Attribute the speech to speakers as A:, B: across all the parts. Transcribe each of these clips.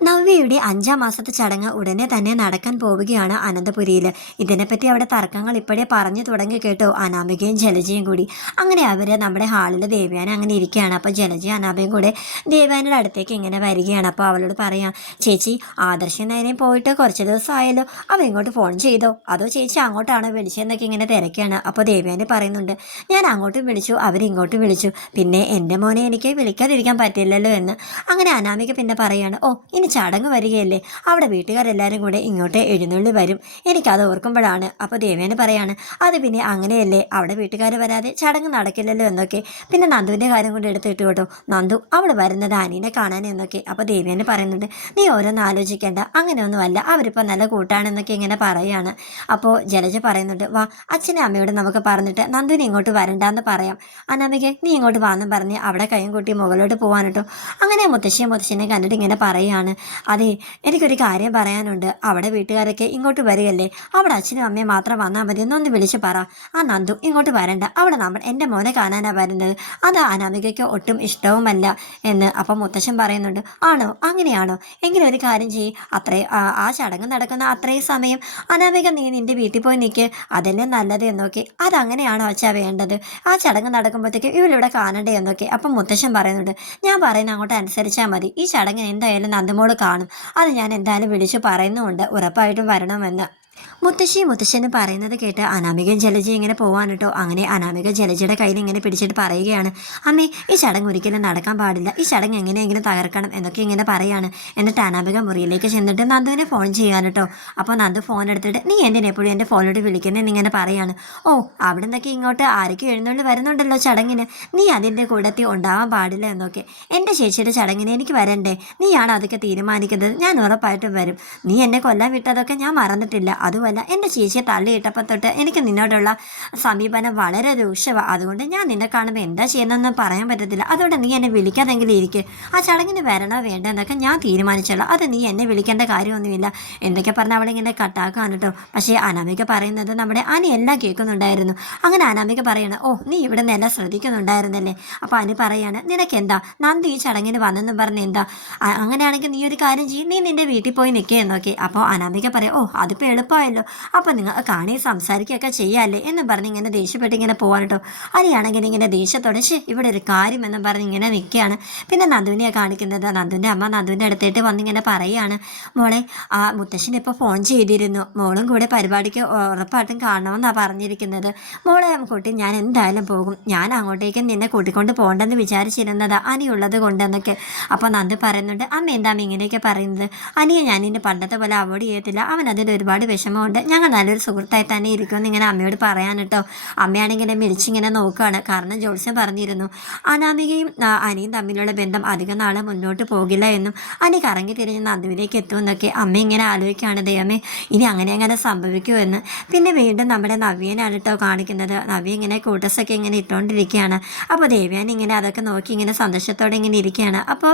A: നവ്യയുടെ അഞ്ചാം മാസത്തെ ചടങ്ങ് ഉടനെ തന്നെ നടക്കാൻ പോവുകയാണ് അനന്തപുരിയിൽ ഇതിനെപ്പറ്റി അവിടെ തർക്കങ്ങൾ ഇപ്പോഴേ പറഞ്ഞു തുടങ്ങി കേട്ടോ. അനാമികയും ജലജയും കൂടി. അങ്ങനെ അവർ നമ്മുടെ ഹാളിൽ ദേവ്യാന അങ്ങനെ ഇരിക്കുകയാണ്. അപ്പോൾ ജലജയും അനാമികയും കൂടെ ദേവ്യാനയുടെ അടുത്തേക്ക് ഇങ്ങനെ വരികയാണ്. അപ്പോൾ അവളോട് പറയാം ചേച്ചി ആദർശം നേരെയും പോയിട്ട് കുറച്ച് ദിവസമായല്ലോ. അവ ഇങ്ങോട്ട് ഫോൺ ചെയ്തോ? അതോ ചേച്ചി അങ്ങോട്ടാണോ വിളിച്ചതെന്നൊക്കെ ഇങ്ങനെ തിരക്കാണ് അപ്പോൾ ദേവ്യാന പറയുന്നുണ്ട് ഞാൻ അങ്ങോട്ടും വിളിച്ചു അവരിങ്ങോട്ടും വിളിച്ചു. പിന്നെ എന്റെ മോനെ എനിക്ക് വിളിക്കാതിരിക്കാൻ പറ്റില്ലല്ലോ എന്ന്. അങ്ങനെ അനാമിക പിന്നെ പറയാണ് ഓ ഇനി ചടങ്ങ് വരികയല്ലേ? അവിടെ വീട്ടുകാരെല്ലാവരും കൂടെ ഇങ്ങോട്ട് എഴുന്നള്ളി വരും. എനിക്കത് ഓർക്കുമ്പോഴാണ്. അപ്പോൾ ദേവേന് പറയാണ് അത് പിന്നെ അങ്ങനെയല്ലേ? അവിടെ വീട്ടുകാർ വരാതെ ചടങ്ങ് നടക്കില്ലല്ലോ എന്നൊക്കെ. പിന്നെ നന്ദുവിന്റെ കാര്യം കൊണ്ട് എടുത്തിട്ട് കേട്ടോ. നന്ദു അവിടെ വരുന്നത് അനീനെ കാണാൻ എന്നൊക്കെ. അപ്പോൾ ദേവേന് പറയുന്നുണ്ട് നീ ഓരോന്ന് ആലോചിക്കേണ്ട. അങ്ങനെയൊന്നുമല്ല. അവരിപ്പോൾ നല്ല കൂട്ടാണെന്നൊക്കെ ഇങ്ങനെ പറയുകയാണ് അപ്പോൾ ജലജ പറയുന്നുണ്ട് വാ അച്ഛനെ അമ്മയോട് നമുക്ക് പറഞ്ഞിട്ട് നന്ദുവിനെ ഇങ്ങോട്ട് വരണ്ടെന്ന് പറയാം. അനാമിക നീ ഇങ്ങോട്ട് വാന്നും പറഞ്ഞ് അവിടെ കൈയും കൂട്ടി മുകളിലോട്ട് പോകാൻ കേട്ടോ. അങ്ങനെ മുത്തശ്ശിയും മുത്തശ്ശിനെ കണ്ടിട്ട് ഇങ്ങനെ പറയാണ്. അതെ എനിക്കൊരു കാര്യം പറയാനുണ്ട്. അവിടെ വീട്ടുകാരൊക്കെ ഇങ്ങോട്ട് വരികയല്ലേ? അവിടെ അച്ഛനും അമ്മയും മാത്രം വന്നാൽ മതി. എന്നൊന്ന് വിളിച്ച് പറ. ആ നന്ദു ഇങ്ങോട്ട് വരണ്ട. അവിടെ നമ്മൾ എന്റെ മോനെ കാണാനാണ് വരുന്നത്. അത് അനാമികയ്ക്ക് ഒട്ടും ഇഷ്ടവുമല്ല എന്ന് അപ്പം മുത്തശ്ശൻ പറയുന്നുണ്ട്. ആണോ? അങ്ങനെയാണോ? എങ്കിലും ഒരു കാര്യം ചെയ്യ്. അത്രേ ആ- ചടങ്ങ് നടക്കുന്ന അത്രയും സമയം അനാമിക നീ നിന്റെ വീട്ടിൽ പോയി നിൽക്ക് അതല്ലേ നല്ലത് എന്നൊക്കെ. അതങ്ങനെയാണോ അച്ഛാ വേണ്ടത്? ആ ചടങ്ങ് നടക്കുമ്പോഴത്തേക്ക് ഇവിടെ കാണണ്ടേ എന്നൊക്കെ. അപ്പം മുത്തശ്ശൻ പറയുന്നുണ്ട്. ഞാൻ പറയുന്ന അങ്ങോട്ട് അനുസരിച്ചാൽ മതി. ഈ ചടങ്ങ് എന്തായാലും കാണും. അത് ഞാൻ എന്തായാലും വിളിച്ചു പറയുന്നുമുണ്ട്. ഉറപ്പായിട്ടും വരണമെന്ന്. മുത്തശ്ശി മുത്തശ്ശന് പറയുന്നത് കേട്ട് അനാമിക ജലജി ഇങ്ങനെ പോവാൻ കേട്ടോ. അങ്ങനെ അനാമിക ജലജയുടെ കയ്യിൽ ഇങ്ങനെ പിടിച്ചിട്ട് പറയുകയാണ് അമ്മേ ഈ ചടങ്ങ് ഒരിക്കലും നടക്കാൻ പാടില്ല. ഈ ചടങ്ങ് എങ്ങനെയെങ്കിലും തകർക്കണം എന്നൊക്കെ ഇങ്ങനെ പറയാണ്. എന്നിട്ട് അനാമിക മുറിയിലേക്ക് ചെന്നിട്ട് നന്ദുവിനെ ഫോൺ ചെയ്യാൻ കേട്ടോ. അപ്പോൾ നന്ദു ഫോൺ എടുത്തിട്ട് നീ എന്തിനാ എപ്പോഴും എന്റെ ഫോണിലോട്ട് വിളിക്കുന്നതെന്ന് ഇങ്ങനെ പറയാണ്? ഓ അവിടെ നിന്നൊക്കെ ഇങ്ങോട്ട് ആരൊക്കെ എഴുന്നള്ളി വരുന്നുണ്ടല്ലോ ചടങ്ങിന്. നീ അതിന്റെ കൂടത്തിൽ ഉണ്ടാവാൻ പാടില്ല എന്നൊക്കെ. എന്റെ ചേച്ചിയുടെ ചടങ്ങിനെ എനിക്ക് വരണ്ടേ? നീയാണ് അതൊക്കെ തീരുമാനിക്കുന്നത്? ഞാൻ ഉറപ്പായിട്ടും വരും. നീ എന്നെ കൊല്ലാൻ വിട്ടതൊക്കെ ഞാൻ മറന്നിട്ടില്ല. അതുമല്ല എന്റെ ചേച്ചിയെ തള്ളിയിട്ടപ്പോൾ തൊട്ട് എനിക്ക് നിന്നോടുള്ള സമീപനം വളരെ രൂക്ഷമാണ് അതുകൊണ്ട് ഞാൻ നിന്നെ കാണുമ്പോൾ എന്താ ചെയ്യുന്നതെന്ന് പറയാൻ പറ്റത്തില്ല. അതുകൊണ്ട് നീ എന്നെ വിളിക്കാതെങ്കിലും ഇരിക്കുക ആ ചടങ്ങിന് വരണോ വേണ്ട എന്നൊക്കെ ഞാൻ തീരുമാനിച്ചോളാം. അത് നീ എന്നെ വിളിക്കേണ്ട കാര്യമൊന്നുമില്ല. എന്നൊക്കെ പറഞ്ഞാൽ അവളിങ്ങനെ കട്ടാക്കാൻ കേട്ടോ. പക്ഷേ അനാമിക പറയുന്നത് നമ്മുടെ അനി എല്ലാം കേൾക്കുന്നുണ്ടായിരുന്നു. അങ്ങനെ അനാമിക പറയണം ഓ നീ ഇവിടെ നിന്ന് എല്ലാം ശ്രദ്ധിക്കുന്നുണ്ടായിരുന്നല്ലേ? അപ്പോൾ അനി പറയാണ് നിനക്കെന്താ? നന്ദി ഈ ചടങ്ങിന് വന്നെന്ന് പറഞ്ഞ് എന്താ? അങ്ങനെയാണെങ്കിൽ നീ ഒരു കാര്യം ചെയ്യും. നീ നിന്റെ വീട്ടിൽ പോയി നിൽക്കുക എന്നൊക്കെ. അപ്പോൾ അനാമിക പറയാം ഓ അതിപ്പോൾ എളുപ്പമായല്ലോ അപ്പോൾ നിങ്ങൾ കാണി സംസാരിക്കുകയൊക്കെ ചെയ്യാമല്ലേ എന്ന് പറഞ്ഞ് ഇങ്ങനെ ദേഷ്യപ്പെട്ട് ഇങ്ങനെ പോകാൻ കേട്ടോ അരിയാണെങ്കിൽ ഇങ്ങനെ ദേഷ്യത്തോടെ ശേ ഇവിടെ ഒരു കാര്യം എന്ന് പറഞ്ഞ് ഇങ്ങനെ നിൽക്കുകയാണ്. പിന്നെ നന്ദുവിനെയാണ് കാണിക്കുന്നത്. നന്ദുവിന്റെ അമ്മ നന്ദുവിന്റെ അടുത്തേട്ട് വന്നിങ്ങനെ പറയുകയാണ്. മോളെ ആ മുത്തശ്ശൻ ഇപ്പോൾ ഫോൺ ചെയ്തിരുന്നു. മോളും കൂടെ പരിപാടിക്ക് ഉറപ്പായിട്ടും കാണണമെന്നാണ് പറഞ്ഞിരിക്കുന്നത്. മോളെ കുട്ടി ഞാൻ എന്തായാലും പോകും. ഞാൻ അങ്ങോട്ടേക്ക് നിന്നെ കൂട്ടിക്കൊണ്ട് പോകണ്ടെന്ന് വിചാരിച്ചിരുന്നത് അനിയുള്ളത് കൊണ്ടെന്നൊക്കെ. അപ്പോൾ നന്ദു പറയുന്നുണ്ട് അമ്മ എന്താ ഇങ്ങനെയൊക്കെ പറയുന്നത്? അനിയെ ഞാൻ ഇനി പണ്ടത്തെ പോലെ അവോയ്ഡ് ചെയ്യത്തില്ല. അവൻ അതിൽ ഒരുപാട് വിഷമമുണ്ട്. ഞങ്ങൾ നല്ലൊരു സുഹൃത്തായി തന്നെ ഇരിക്കുമെന്ന് ഇങ്ങനെ അമ്മയോട് പറയാൻ കേട്ടോ. അമ്മയാണെങ്കിൽ മിരിച്ചിങ്ങനെ നോക്കുകയാണ് കാരണം ജോത്സ്യം പറഞ്ഞിരുന്നു. അനാമികയും അനിയും തമ്മിലുള്ള ബന്ധം അധികം നാളെ മുന്നോട്ട് പോകില്ല എന്നും അനി കറങ്ങി തിരിഞ്ഞ് നന്ദുവിലേക്ക് എത്തുമെന്നൊക്കെ അമ്മ ഇങ്ങനെ ആലോചിക്കുകയാണ്. ദൈവമേ ഇനി അങ്ങനെ അങ്ങനെ സംഭവിക്കുമോ എന്ന് പിന്നെ വീണ്ടും നമ്മുടെ നവ്യനാണ് കേട്ടോ കാണിക്കുന്നത്. നവ്യ ഇങ്ങനെ കൂട്ടസൊക്കെ ഇങ്ങനെ ഇട്ടുകൊണ്ടിരിക്കുകയാണ് അപ്പോൾ ദേവ്യാനി ഇങ്ങനെ അതൊക്കെ നോക്കി ഇങ്ങനെ സന്തോഷത്തോടെ ഇങ്ങനെ ഇരിക്കുകയാണ്. അപ്പോൾ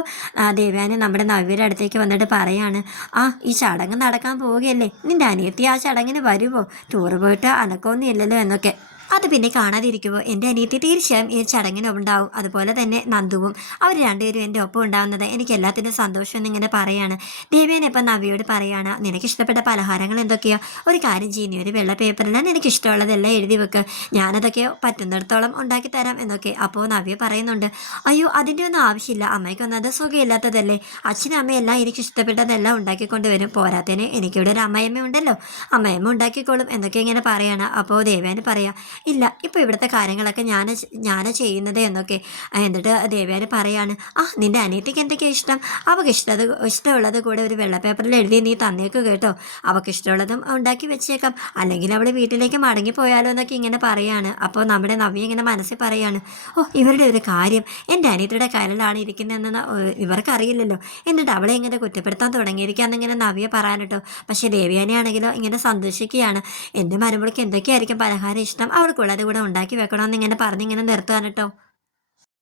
A: ദേവ്യാനി നമ്മുടെ നവ്യയുടെ അടുത്തേക്ക് വന്നിട്ട് പറയാണ് ആ ഈ ചടങ്ങ് നടക്കാൻ പോവുകയല്ലേ? നിന്റെ അനിയത്തി ആ ചടങ്ങിന് വരുമോ? ടൂറ് പോയിട്ട് അനക്കൊന്നും ഇല്ലല്ലോ എന്നൊക്കെ. അത് പിന്നെ കാണാതിരിക്കുമ്പോൾ എന്റെ അനിയത്തി തീർച്ചയായും ഈ ചടങ്ങിന് ഉണ്ടാവും അതുപോലെ തന്നെ നന്ദുവും അവർ രണ്ടുപേരും എന്റെ ഒപ്പം ഉണ്ടാവുന്നത് എനിക്ക് എല്ലാത്തിന്റെ സന്തോഷം എന്നിങ്ങനെ പറയാണ്. ദേവിയൻ ഇപ്പം നവിയോട് പറയാണ് നിനക്ക് ഇഷ്ടപ്പെട്ട പലഹാരങ്ങൾ എന്തൊക്കെയോ? ഒരു കാര്യം ചെയ്യുന്നു ഒരു വെള്ള പേപ്പറിലാണ് എനിക്ക് ഇഷ്ടമുള്ളതെല്ലാം എഴുതി വെക്ക്. ഞാനതൊക്കെ പറ്റുന്നിടത്തോളം ഉണ്ടാക്കി തരാം എന്നൊക്കെ അപ്പോൾ നവ്യ പറയുന്നുണ്ട്. അയ്യോ അതിന്റെ ഒന്നും ആവശ്യമില്ല. അമ്മയ്ക്കൊന്നും അത് സുഖമില്ലാത്തതല്ലേ? അച്ഛനും അമ്മയെല്ലാം എനിക്ക് ഇഷ്ടപ്പെട്ടതെല്ലാം ഉണ്ടാക്കിക്കൊണ്ട് വരും. പോരാത്തതിന് എനിക്കിവിടെ ഒരു അമ്മയമ്മ ഉണ്ടല്ലോ അമ്മയമ്മ ഉണ്ടാക്കിക്കോളും എന്നൊക്കെ ഇങ്ങനെ പറയാണ്. അപ്പോൾ ദേവേന് പറയാം ഇല്ല ഇപ്പോൾ ഇവിടുത്തെ കാര്യങ്ങളൊക്കെ ഞാൻ ഞാൻ ചെയ്യുന്നത് എന്നൊക്കെ എന്നിട്ട് ദേവേന് പറയാണ് ആ നിന്റെ അനിയത്തിക്ക് എന്തൊക്കെയാണ് ഇഷ്ടം? അവൾക്ക് ഇഷ്ടത് ഇഷ്ടമുള്ളത് കൂടെ ഒരു വെള്ള പേപ്പറിൽ എഴുതി നീ തന്നേക്ക് കേട്ടോ. അവൾക്ക് ഇഷ്ടമുള്ളതും ഉണ്ടാക്കി വെച്ചേക്കാം. അല്ലെങ്കിൽ അവൾ വീട്ടിലേക്ക് മടങ്ങിപ്പോയാലോ എന്നൊക്കെ ഇങ്ങനെ പറയാണ്. അപ്പോൾ നമ്മുടെ നവ്യ ഇങ്ങനെ മനസ്സിൽ പറയാണ് ഓ ഇവരുടെ ഒരു കാര്യം. എന്റെ അനിയത്തിയുടെ കയ്യിലാണ് ഇരിക്കുന്നതെന്ന് ഇവർക്കറിയില്ലല്ലോ. എന്നിട്ട് അവളെ ഇങ്ങനെ കുറ്റപ്പെടുത്താൻ തുടങ്ങിയിരിക്കാന്നിങ്ങനെ നവ്യ പറയാൻ കേട്ടോ. പക്ഷേ ദേവ്യാനിയാണെങ്കിലോ ഇങ്ങനെ സന്തോഷിക്കുകയാണ്. എന്റെ മരുമകൾക്ക് എന്തൊക്കെയായിരിക്കും പലഹാരം ഇഷ്ടം? അവൾക്കുള്ളത് കൂടെ ഉണ്ടാക്കി വെക്കണമെന്ന് ഇങ്ങനെ പറഞ്ഞിങ്ങനെ നിർത്തുകയാണ് കേട്ടോ